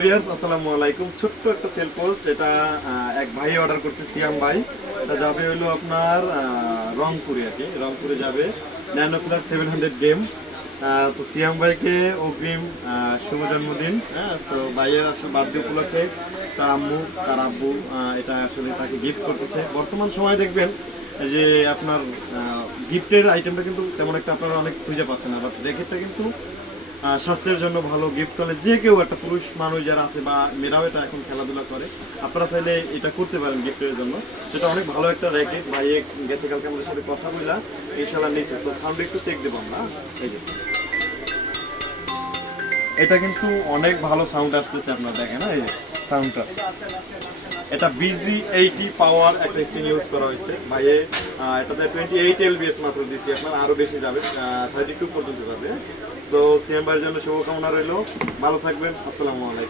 আসসালামু আলাইকুম। ছোট্ট একটা সেল পোস্ট, এটা এক ভাই অর্ডার করছে, সিয়াম ভাই। এটা যাবে হলো আপনার রংপুরে, আর কি রংপুরে যাবে ন্যানো ফ্ল্যাট 700 গেম। তো সিয়াম ভাইকে অগ্রিম শুভ জন্মদিন। হ্যাঁ, তো ভাইয়ের আসলে বার্থডে উপলক্ষে তার আম্মু তার আব্বু এটা আসলে তাকে গিফট করতেছে। বর্তমান সময় দেখবেন যে আপনার গিফটের আইটেমটা কিন্তু তেমন একটা আপনারা অনেক খুঁজে পাচ্ছেন না, বাট জ্যাকেটটা কিন্তু স্বাস্থ্যের জন্য ভালো। গিফট করলে যে কেউ, একটা পুরুষ মানুষ যারা আছে বা মেয়েরাও এটা এখন খেলাধুলা করে, আপনারা চাইলে এটা করতে পারেন গিফটের জন্য। সেটা অনেক ভালো একটা র্যাকেট। ভাই গেছে কালকে আমাদের সাথে কথা বললাম, ইনশাল্লাহ নিয়েছে। তো সাউন্ড একটু চেক দেবো আমরা। এই যে এটা কিন্তু অনেক ভালো সাউন্ড আসতেছে, আপনারা দেখেন এই যে সাউন্ডটা। এটা BG80 পাওয়ার একটা স্ক্রিন ইউজ করা হয়েছে ভাইয়ে। এটাতে 28 LBS মাত্র দিচ্ছি, আপনার আরও বেশি যাবে, 32 পর্যন্ত যাবে। সো সিএম ভাইয়ের জন্য শুভকামনা রইল, ভালো থাকবেন। আসসালামু আলাইকুম।